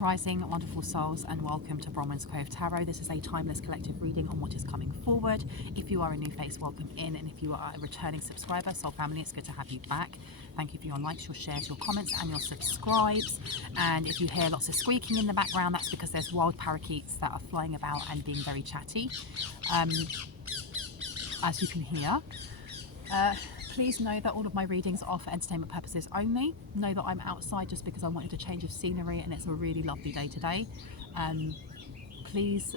Rising, wonderful souls, and welcome to Bronwen's Cove Tarot. This is a timeless collective reading on what is coming forward. If you are a new face, welcome in, and if you are a returning subscriber, soul family, it's good to have you back. Thank you for your likes, your shares, your comments, and your subscribes. And if you hear lots of squeaking in the background, that's because there's wild parakeets that are flying about and being very chatty, as you can hear. Please know that all of my readings are for entertainment purposes only. Know that I'm outside just because I wanted a change of scenery and it's a really lovely day today. Please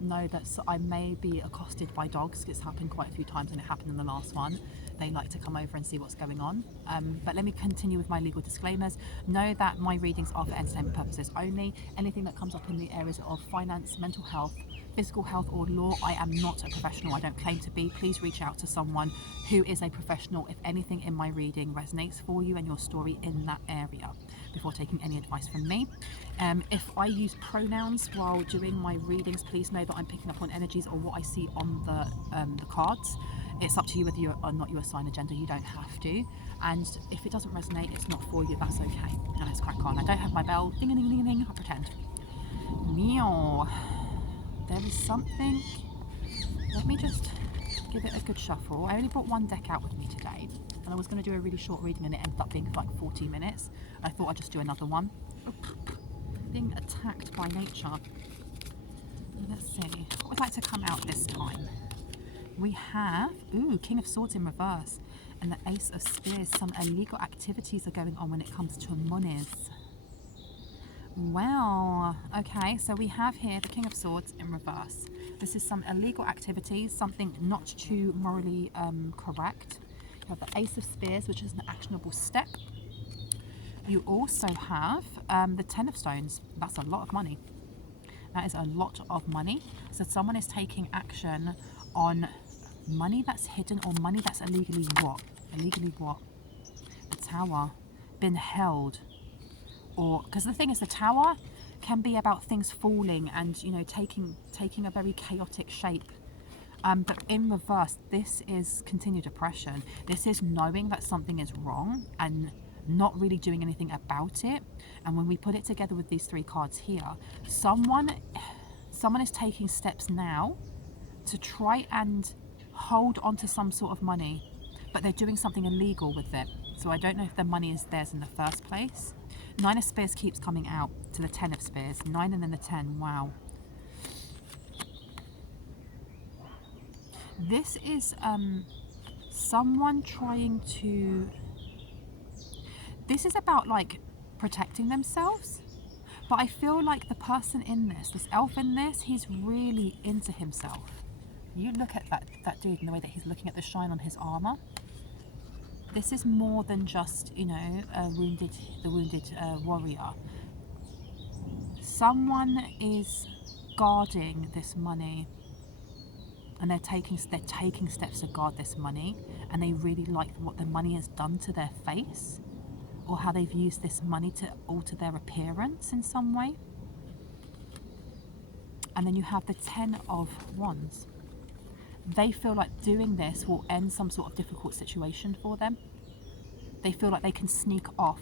know that I may be accosted by dogs. It's happened quite a few times and it happened in the last one. They like to come over and see what's going on. But let me continue with my legal disclaimers. Know that my readings are for entertainment purposes only. Anything that comes up in the areas of finance, mental health, physical health or law, I am not a professional. I don't claim to be. Please reach out to someone who is a professional if anything in my reading resonates for you and your story in that area before taking any advice from me. If I use pronouns while doing my readings, please know that I'm picking up on energies or what I see on the cards. It's up to you whether you or not you assign a gender. You don't have to. And if it doesn't resonate, it's not for you. That's okay. Now let's crack on. I don't have my bell. Ding ding ding ding. I'll pretend. Meow. There is something. Let me just give it a good shuffle. I only brought one deck out with me today, and I was going to do a really short reading, and it ended up being for like 40 minutes. I thought I'd just do another one. Being attacked by nature. Let's see. What would like to come out this time? We have, King of Swords in reverse, and the Ace of Spears. Some illegal activities are going on when it comes to monies. Well, okay, so we have here the King of Swords in reverse. This is some illegal activities, something not too morally correct. You have the Ace of Spears, which is an actionable step. You also have the Ten of Stones. That's a lot of money. That is a lot of money. So someone is taking action on money that's hidden or money that's illegally what? Illegally what? The Tower. Been held. Or because the thing is, the Tower can be about things falling and, you know, taking a very chaotic shape, but in reverse, this is continued oppression. This is knowing that something is wrong and not really doing anything about it. And when we put it together with these three cards here, someone is taking steps now to try and hold on to some sort of money, but they're doing something illegal with it. So I don't know if the money is theirs in the first place. Nine of Spears keeps coming out to the Ten of Spears. 9 and then the 10. Wow. This is someone trying to... This is about like protecting themselves. But I feel like the person in this elf in this, he's really into himself. You look at that dude and the way that he's looking at the shine on his armor. This is more than just, you know, the wounded warrior. Someone is guarding this money, and they're taking steps to guard this money, and they really like what the money has done to their face, or how they've used this money to alter their appearance in some way. And then you have the 10 of Wands. They feel like doing this will end some sort of difficult situation for them. They feel like they can sneak off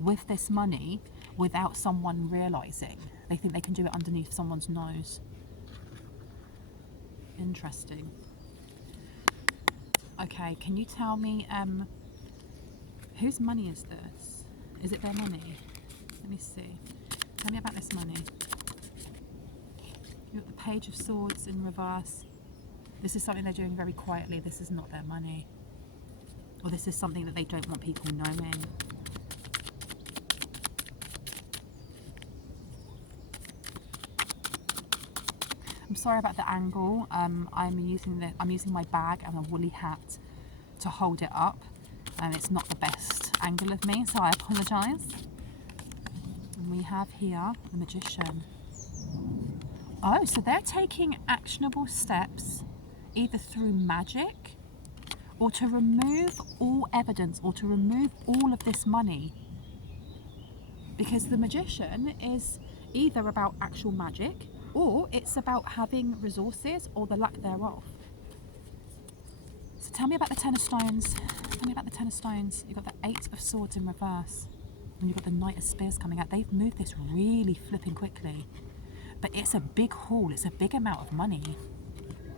with this money without someone realizing. They think they can do it underneath someone's nose. Interesting. Okay, can you tell me whose money is this? Is it their money? Let me see. Tell me about this money. You've got the Page of Swords in reverse. This is something they're doing very quietly. This is not their money. Or this is something that they don't want people knowing. I'm sorry about the angle. I'm using my bag and a woolly hat to hold it up, and it's not the best angle of me, so I apologise. And we have here the Magician. Oh, so they're taking actionable steps either through magic or to remove all evidence or to remove all of this money. Because the Magician is either about actual magic or it's about having resources or the lack thereof. So tell me about the Ten of Stones. Tell me about the Ten of Stones. You've got the 8 of Swords in reverse. And you've got the Knight of Spears coming out. They've moved this really flipping quickly. But it's a big haul. It's a big amount of money.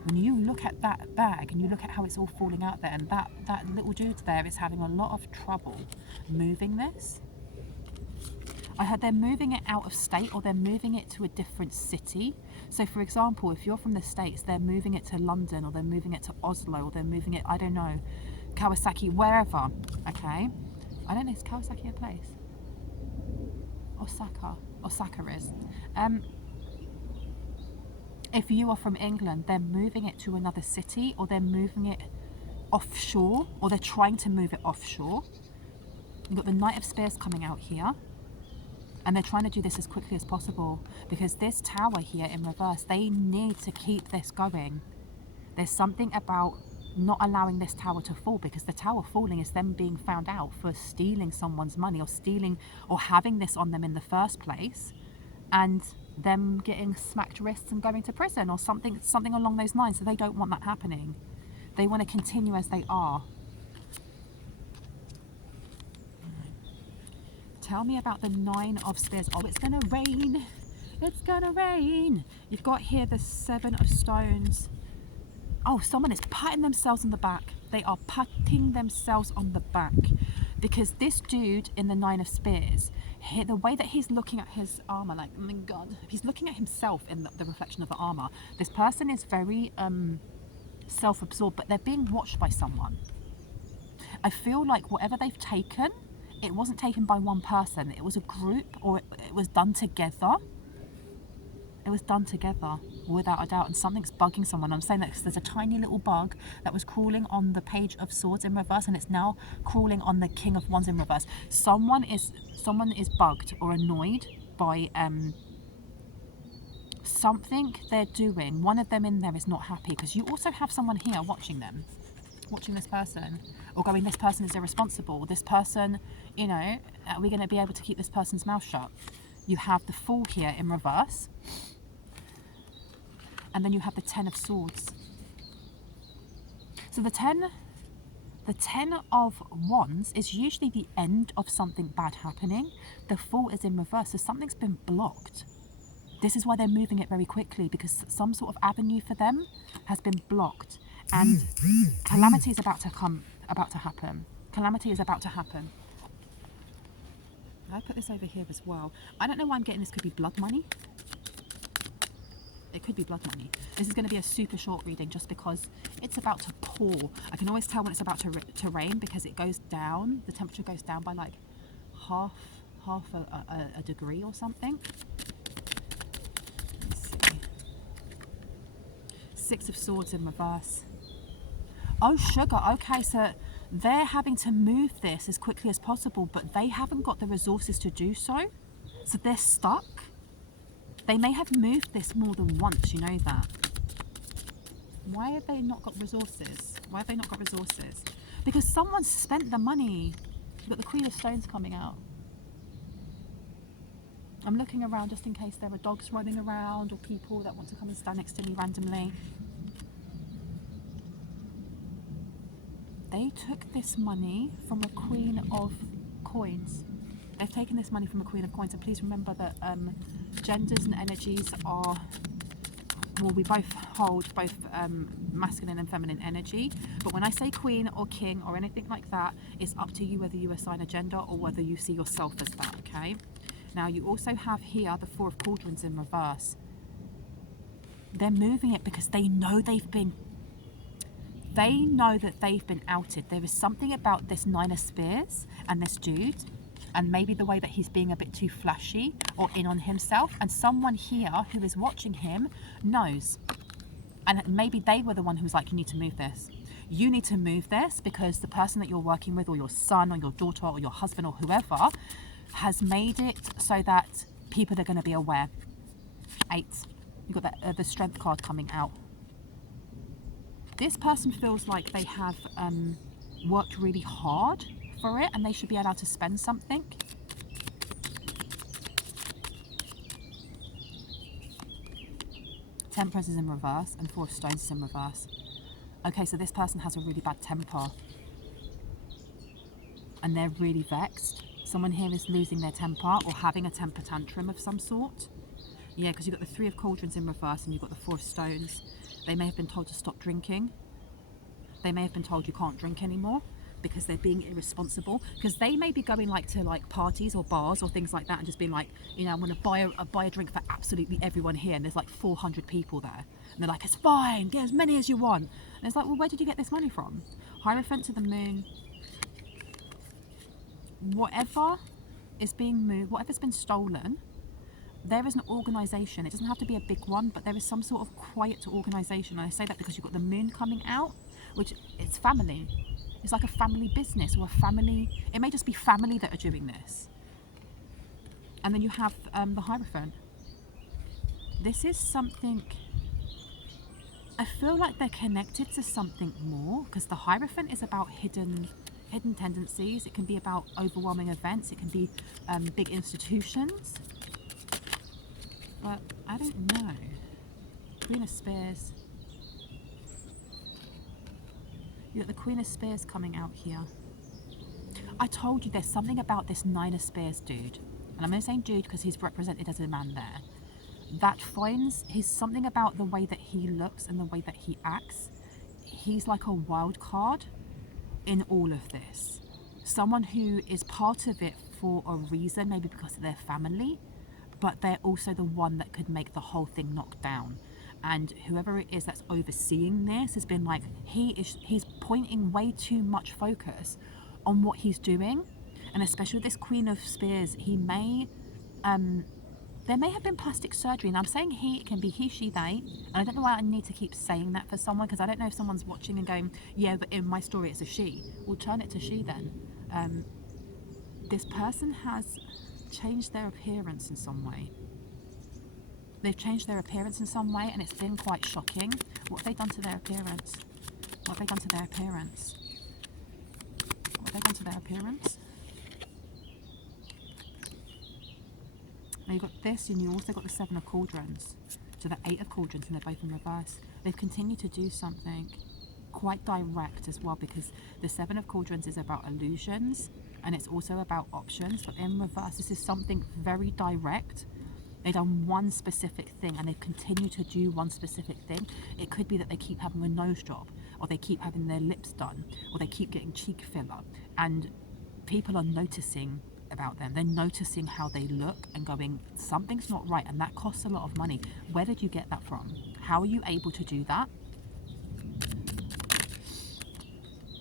When you look at that bag and you look at how it's all falling out there, and that little dude there is having a lot of trouble moving this. I heard they're moving it out of state, or they're moving it to a different city. So for example, if you're from the States, they're moving it to London, or they're moving it to Oslo, or they're moving it, I don't know, Kawasaki, wherever, okay? I don't know, is Kawasaki a place? Osaka is. If you are from England, they're moving it to another city, or they're moving it offshore, or they're trying to move it offshore. You've got the Knight of Spears coming out here, and they're trying to do this as quickly as possible, because this tower here in reverse, they need to keep this going. There's something about not allowing this tower to fall, because the tower falling is them being found out for stealing someone's money, or stealing, or having this on them in the first place, and them getting smacked wrists and going to prison, or something along those lines. So they don't want that happening. They want to continue as they are. Tell me about the Nine of Spears. Oh, it's gonna rain. It's gonna rain. You've got here the Seven of Stones. Oh, someone is patting themselves on the back. They are patting themselves on the back, because this dude in the Nine of Spears, the way that he's looking at his armor, like, oh my God, he's looking at himself in the reflection of the armor. This person is very self-absorbed, but they're being watched by someone. I feel like whatever they've taken, it wasn't taken by one person. It was a group, or it was done together. It was done together, without a doubt, and something's bugging someone. I'm saying that because there's a tiny little bug that was crawling on the Page of Swords in reverse, and it's now crawling on the King of Wands in reverse. Someone is bugged or annoyed by something they're doing. One of them in there is not happy, because you also have someone here watching them, watching this person, or going, this person is irresponsible. This person, you know, are we going to be able to keep this person's mouth shut? You have the Fool here in reverse. And then you have the Ten of Swords. So the ten of Wands is usually the end of something bad happening. The Fool is in reverse, so something's been blocked. This is why they're moving it very quickly, because some sort of avenue for them has been blocked, and calamity is about to happen. Calamity is about to happen. I put this over here as well. I don't know why I'm getting this. Could be blood money. It could be blood money. This is going to be a super short reading, just because it's about to pour. I can always tell when it's about to rain, because it goes down. The temperature goes down by like half a degree or something. Let's see. Six of Swords in reverse. Oh, sugar. Okay, so they're having to move this as quickly as possible, but they haven't got the resources to do so. So they're stuck. They may have moved this more than once, you know that. Why have they not got resources? Why have they not got resources? Because someone spent the money. You've got the Queen of Stones coming out. I'm looking around just in case there are dogs running around, or people that want to come and stand next to me randomly. They took this money from a Queen of Coins. They've taken this money from a Queen of Coins, and please remember that genders and energies are, well, we both hold both masculine and feminine energy, but when I say queen or king or anything like that, it's up to you whether you assign a gender or whether you see yourself as that, okay? Now you also have here the Four of Cauldrons in reverse. They're moving it because they know that they've been outed. There is something about this Nine of Spears and this dude, and maybe the way that he's being a bit too flashy or in on himself, and someone here who is watching him knows. And maybe they were the one who was like, you need to move this. You need to move this because the person that you're working with, or your son or your daughter or your husband or whoever, has made it so that people are going to be aware. 8. You've got the Strength card coming out. This person feels like they have worked really hard for it, and they should be allowed to spend something. Temperance is in reverse, and Four of Stones is in reverse. Okay, so this person has a really bad temper, and they're really vexed. Someone here is losing their temper or having a temper tantrum of some sort. Yeah, because you've got the 3 of Cauldrons in reverse and you've got the 4 of Stones. They may have been told to stop drinking. They may have been told you can't drink anymore because they're being irresponsible. Because they may be going like to like parties or bars or things like that and just being like, you know, I'm going to buy a drink for absolutely everyone here, and there's like 400 people there. And they're like, it's fine, get as many as you want. And it's like, well, where did you get this money from? Hierophant to the Moon. Whatever is being moved, whatever's been stolen, there is an organisation. It doesn't have to be a big one, but there is some sort of quiet organisation. And I say that because you've got the Moon coming out, which it's family. It's like a family business or a family. It may just be family that are doing this. And then you have the Hierophant. This is something. I feel like they're connected to something more, because the Hierophant is about hidden tendencies. It can be about overwhelming events. It can be big institutions. But I don't know. Queen of Spears. You got the Queen of Spears coming out here. I told you there's something about this 9 of Spears dude. And I'm only saying dude because he's represented as a man there. That finds, he's something about the way that he looks and the way that he acts. He's like a wild card in all of this. Someone who is part of it for a reason, maybe because of their family, but they're also the one that could make the whole thing knock down. And whoever it is that's overseeing this has been like, he's pointing way too much focus on what he's doing. And especially with this Queen of Spears, he may, there may have been plastic surgery. And I'm saying he, it can be he, she, they. And I don't know why I need to keep saying that for someone, because I don't know if someone's watching and going, yeah, but in my story it's a she. We'll turn it to she then. This person has changed their appearance in some way. They've changed their appearance in some way, and it's been quite shocking. What have they done to their appearance? What have they done to their appearance? What have they done to their appearance? Now you've got this, and you also got the 7 of Cauldrons. So the 8 of Cauldrons, and they're both in reverse. They've continued to do something quite direct as well, because the 7 of Cauldrons is about illusions, and it's also about options. But in reverse, this is something very direct. They've done one specific thing, and they continue to do one specific thing. It could be that they keep having a nose job, or they keep having their lips done, or they keep getting cheek filler, and people are noticing about them. They're noticing how they look and going, something's not right, and that costs a lot of money. Where did you get that from? How are you able to do that?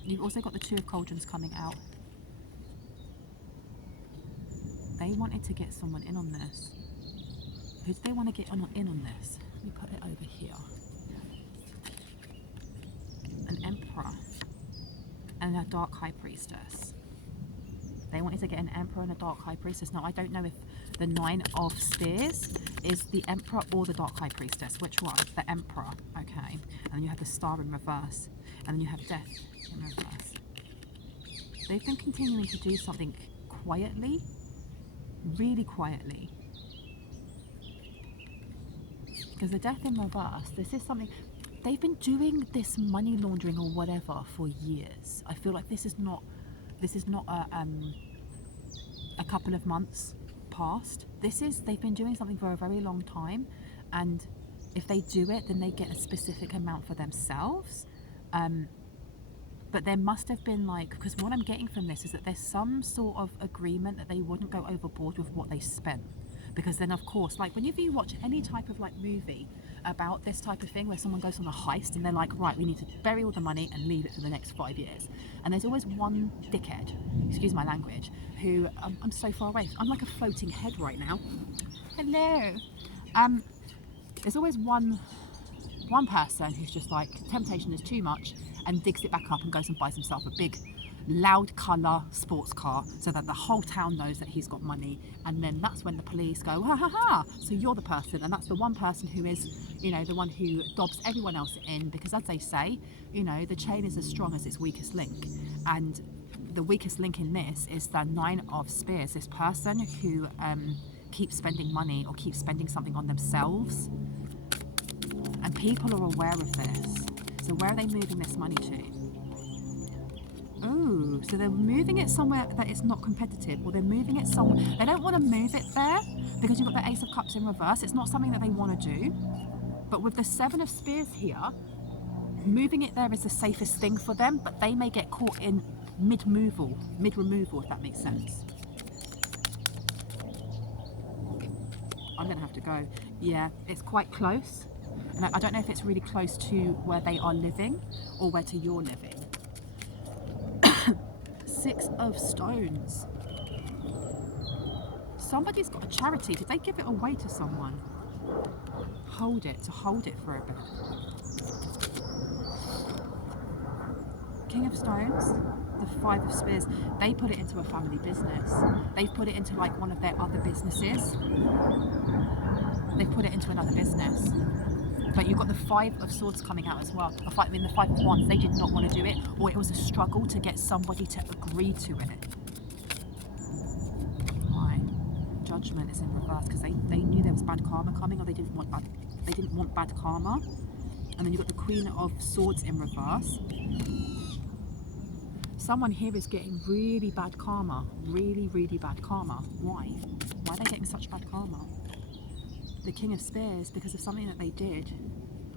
You've also got the 2 of Cauldrons coming out. They wanted to get someone in on this. Who do they want to get in on this? Let me put it over here. An Emperor and a Dark High Priestess. They wanted to get an Emperor and a Dark High Priestess. Now, I don't know if the 9 of Spears is the Emperor or the Dark High Priestess. Which one? The Emperor. Okay. And then you have the Star in reverse. And then you have Death in reverse. They've been continuing to do something quietly. Really quietly. Because the Death in reverse, this is something, they've been doing this money laundering or whatever for years. I feel like this is not a couple of months past. They've been doing something for a very long time, and if they do it, then they get a specific amount for themselves. But there must have been because what I'm getting from this is that there's some sort of agreement that they wouldn't go overboard with what they spent. Because then, of course, whenever you watch any type of movie about this type of thing, where someone goes on a heist and they're like, right, we need to bury all the money and leave it for the next 5 years. And there's always one dickhead, excuse my language, who, I'm so far away. I'm like a floating head right now. Hello. There's always one person who's just like, temptation is too much, and digs it back up and goes and buys himself a big loud colour sports car so that the whole town knows that he's got money. And then that's when the police go, ha ha ha, so you're the person. And that's the one person who is, the one who dobs everyone else in, because as they say, the chain is as strong as its weakest link. And the weakest link in this is the 9 of Spears, this person who keeps spending money or keeps spending something on themselves. And people are aware of this. So where are they moving this money to? Ooh. Ooh, so they're moving it somewhere that it's not competitive, or they're moving it somewhere. They don't want to move it there because you've got the Ace of Cups in reverse. It's not something that they want to do. But with the Seven of Spears here, moving it there is the safest thing for them, but they may get caught in mid-removal, if that makes sense. I'm going to have to go. Yeah, it's quite close. And I don't know if it's really close to where they are living or where to you're living. Six of Stones. Somebody's got a charity. Did they give it away to someone? Hold it for a bit. King of Stones, the Five of Spears. They put it into a family business. They've put it into like one of their other businesses. They put it into another business. But you've got the Five of Swords coming out as well. The Five of Wands, they did not want to do it, or it was a struggle to get somebody to agree to it. Why? Judgment is in reverse because they knew there was bad karma coming, or they didn't want bad karma. And then you've got the Queen of Swords in reverse. Someone here is getting really bad karma. Really, really bad karma. Why? Why are they getting such bad karma? The King of Spears, because of something that they did,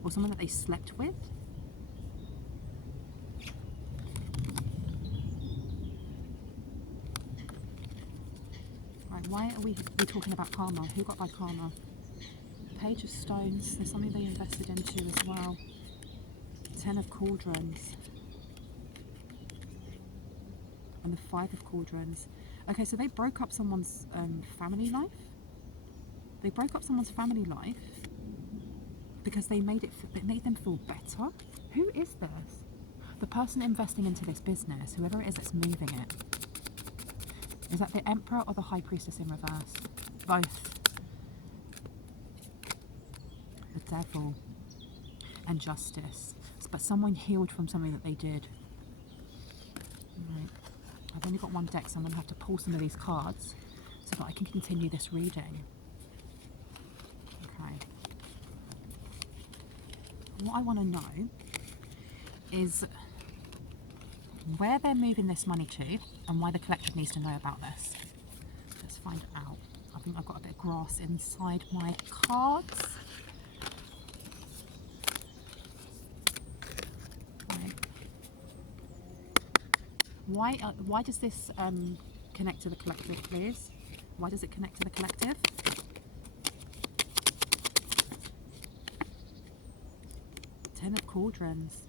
or someone that they slept with. Right, why are we talking about karma? Who got bad karma? Page of Stones, there's something they invested into as well. Ten of Cauldrons. And the Five of Cauldrons. Okay, so they broke up someone's family life. They broke up someone's family life because they made them feel better. Who is this? The person investing into this business, whoever it is that's moving it. Is that the Emperor or the High Priestess in reverse? Both. The Devil and Justice. But someone healed from something that they did. Right. I've only got one deck, so I'm going to have to pull some of these cards so that I can continue this reading. Okay. What I want to know is where they're moving this money to and why the collective needs to know about this. Let's find out. I think I've got a bit of grass inside my cards. Right. Why does this connect to the collective, please? Why does it connect to the collective? Ten of Cauldrons.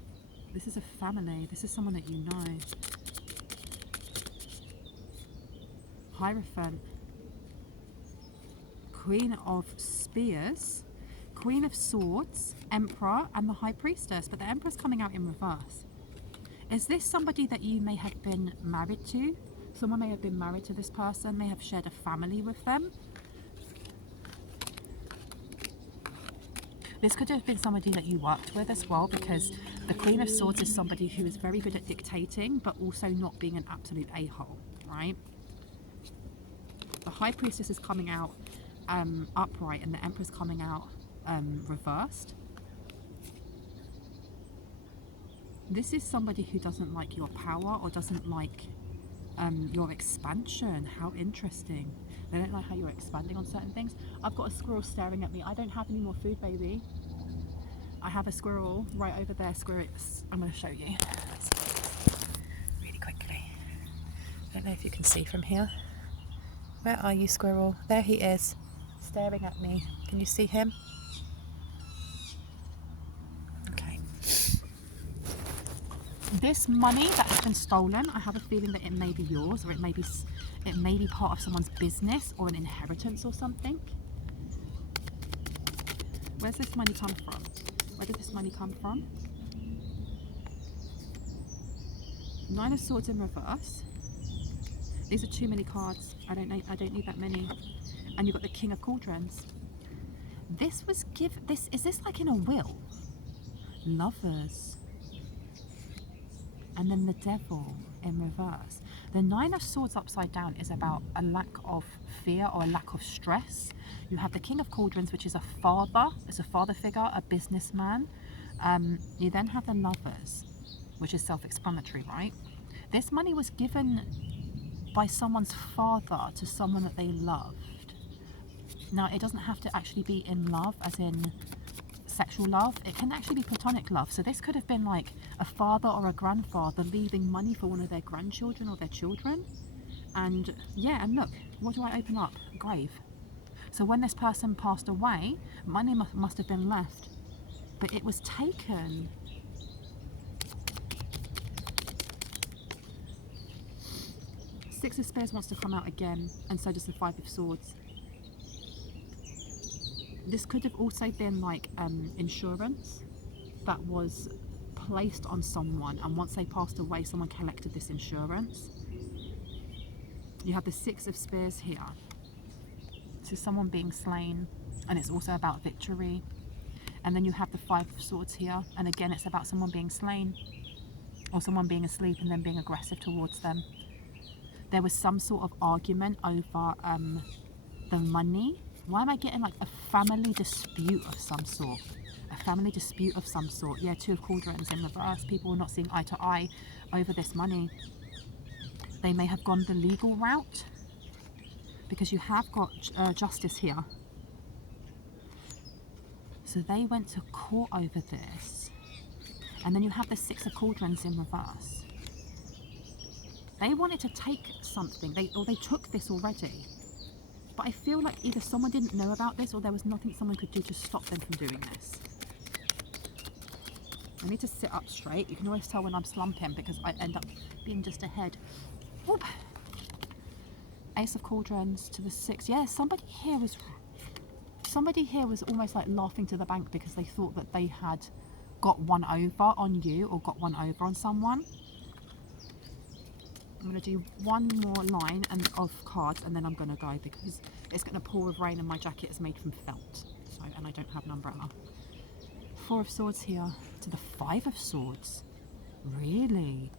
This is a family. This is someone that you know. Hierophant. Queen of Spears. Queen of Swords. Emperor and the High Priestess. But the Emperor's coming out in reverse. Is this somebody that you may have been married to? Someone may have been married to this person, may have shared a family with them. This could have been somebody that you worked with as well, because the Queen of Swords is somebody who is very good at dictating, but also not being an absolute a-hole, right? The High Priestess is coming out upright, and the Emperor's coming out reversed. This is somebody who doesn't like your power or doesn't like your expansion. How interesting. They don't like how you're expanding on certain things. I've got a squirrel staring at me. I don't have any more food, baby. I have a squirrel right over there. Squirrels. I'm going to show you really quickly. I don't know if you can see from here. Where are you, squirrel? There he is, staring at me. Can you see him? Okay. This money that has been stolen, I have a feeling that it may be yours, or it may be part of someone's business or an inheritance or something. Where's this money come from? Where did this money come from? Nine of Swords in reverse. These are too many cards. I don't need that many. And you've got the King of Cauldrons. This was is this like in a will? Lovers. And then the Devil in reverse. The Nine of Swords upside down is about a lack of fear or a lack of stress. You have the King of Cauldrons, which is a father. It's a father figure, a businessman. You then have the Lovers, which is self-explanatory, right? This money was given by someone's father to someone that they loved. Now, it doesn't have to actually be in love, as in sexual love. It can actually be platonic love. So this could have been like a father or a grandfather leaving money for one of their grandchildren or their children. And yeah, and look, what do I open up? A grave. So when this person passed away, money must have been left, but it was taken. Six of Spears wants to come out again, and so does the Five of Swords. This could have also been like insurance that was placed on someone, and once they passed away, someone collected this insurance. You have the Six of Spears here. This is someone being slain, and it's also about victory. And then you have the Five of Swords here, and again it's about someone being slain, or someone being asleep and then being aggressive towards them. There was some sort of argument over the money. Why am I getting like a family dispute of some sort? A family dispute of some sort. Yeah, Two of Cauldrons in reverse. People are not seeing eye to eye over this money. They may have gone the legal route, because you have got justice here. So they went to court over this. And then you have the Six of Cauldrons in reverse. They wanted to take something, or they took this already. But I feel like either someone didn't know about this, or there was nothing someone could do to stop them from doing this. I need to sit up straight. You can always tell when I'm slumping because I end up being just ahead. Whoop. Ace of Cauldrons to the Six. Yeah, somebody here was almost like laughing to the bank because they thought that they had got one over on you, or got one over on someone. I'm going to do one more line of cards, and then I'm going to go because it's going to pour with rain and my jacket is made from felt. So, and I don't have an umbrella. Four of Swords here to the Five of Swords. Really?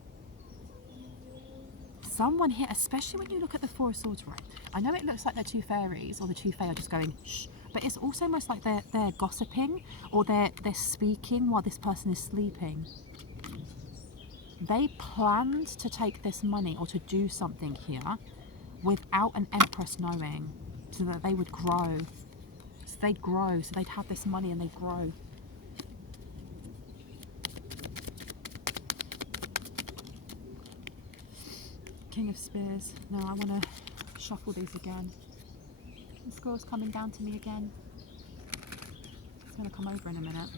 Someone here, especially when you look at the Four of Swords, right? I know it looks like they're two fairies, or the two fae are just going shh, but it's also almost like they're gossiping, or they're speaking while this person is sleeping. They planned to take this money or to do something here without an Empress knowing, so that they would grow. So they'd grow, so they'd have this money and they'd grow. King of Spears. No, I want to shuffle these again. The squirrel's coming down to me again. It's going to come over in a minute.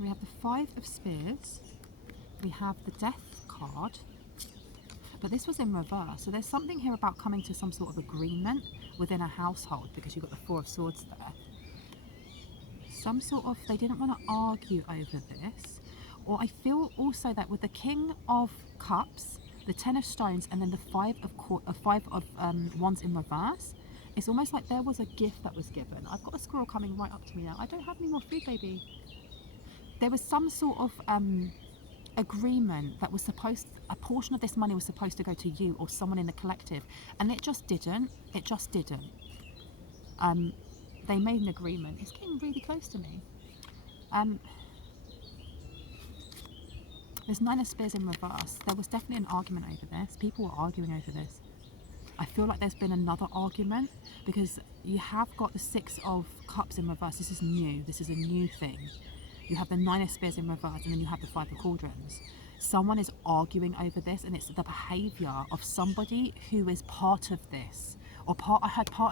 We have the Five of Spears, we have the Death card, but this was in reverse. So there's something here about coming to some sort of agreement within a household, because you've got the Four of Swords there. Some sort of, they didn't want to argue over this. Or I feel also that with the King of Cups, the Ten of Stones, and then the Five of Wands in reverse, it's almost like there was a gift that was given. I've got a squirrel coming right up to me now. I don't have any more food, baby. There was some sort of agreement that was a portion of this money was supposed to go to you or someone in the collective, and it just didn't. It just didn't. They made an agreement. It's getting really close to me. There's Nine of Spears in reverse. There was definitely an argument over this. People were arguing over this. I feel like there's been another argument, because you have got the Six of Cups in reverse. This is new. This is a new thing. You have the Nine of Spears in reverse, and then you have the Five of Cauldrons. Someone is arguing over this, and it's the behaviour of somebody who is part of this, or part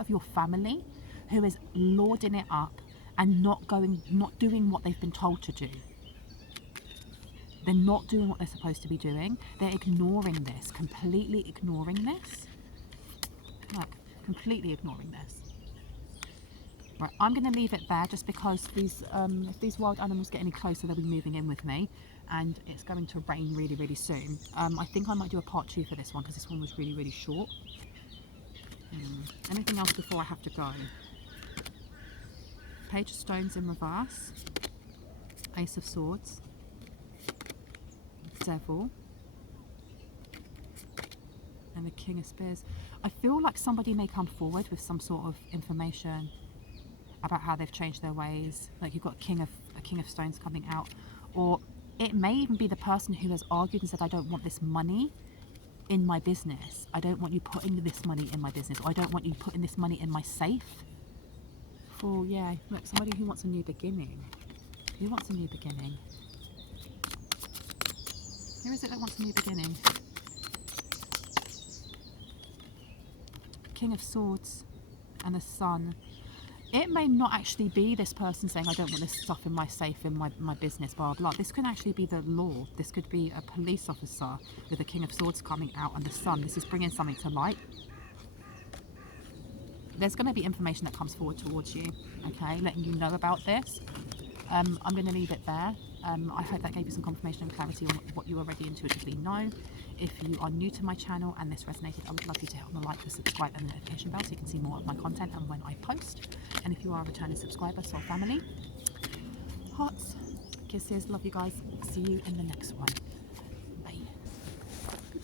of your family, who is lording it up and not doing what they've been told to do. They're not doing what they're supposed to be doing. They're ignoring this, completely ignoring this. Look, completely ignoring this. Right, I'm going to leave it there just because if these wild animals get any closer, they'll be moving in with me, and it's going to rain really, really soon. I think I might do a part 2 for this one because this one was really, really short. Anything else before I have to go? Page of Stones in reverse, Ace of Swords, Devil, and the King of Spears. I feel like somebody may come forward with some sort of information about how they've changed their ways. Like you've got a King of Stones coming out. Or it may even be the person who has argued and said, I don't want this money in my business. I don't want you putting this money in my business. Or I don't want you putting this money in my safe. For, yeah, look, somebody who wants a new beginning. Who wants a new beginning? Who is it that wants a new beginning? King of Swords and the Sun. It may not actually be this person saying, I don't want this stuff in my safe, in my business, blah, blah. This could actually be the law. This could be a police officer with a King of Swords coming out and the Sun. This is bringing something to light. There's going to be information that comes forward towards you, okay, letting you know about this. I'm going to leave it there. I hope that gave you some confirmation and clarity on what you already intuitively know. If you are new to my channel and this resonated, I would love you to hit on the like, the subscribe and the notification bell so you can see more of my content and when I post. And if you are a returning subscriber, soul family, hearts, kisses, love you guys. See you in the next one.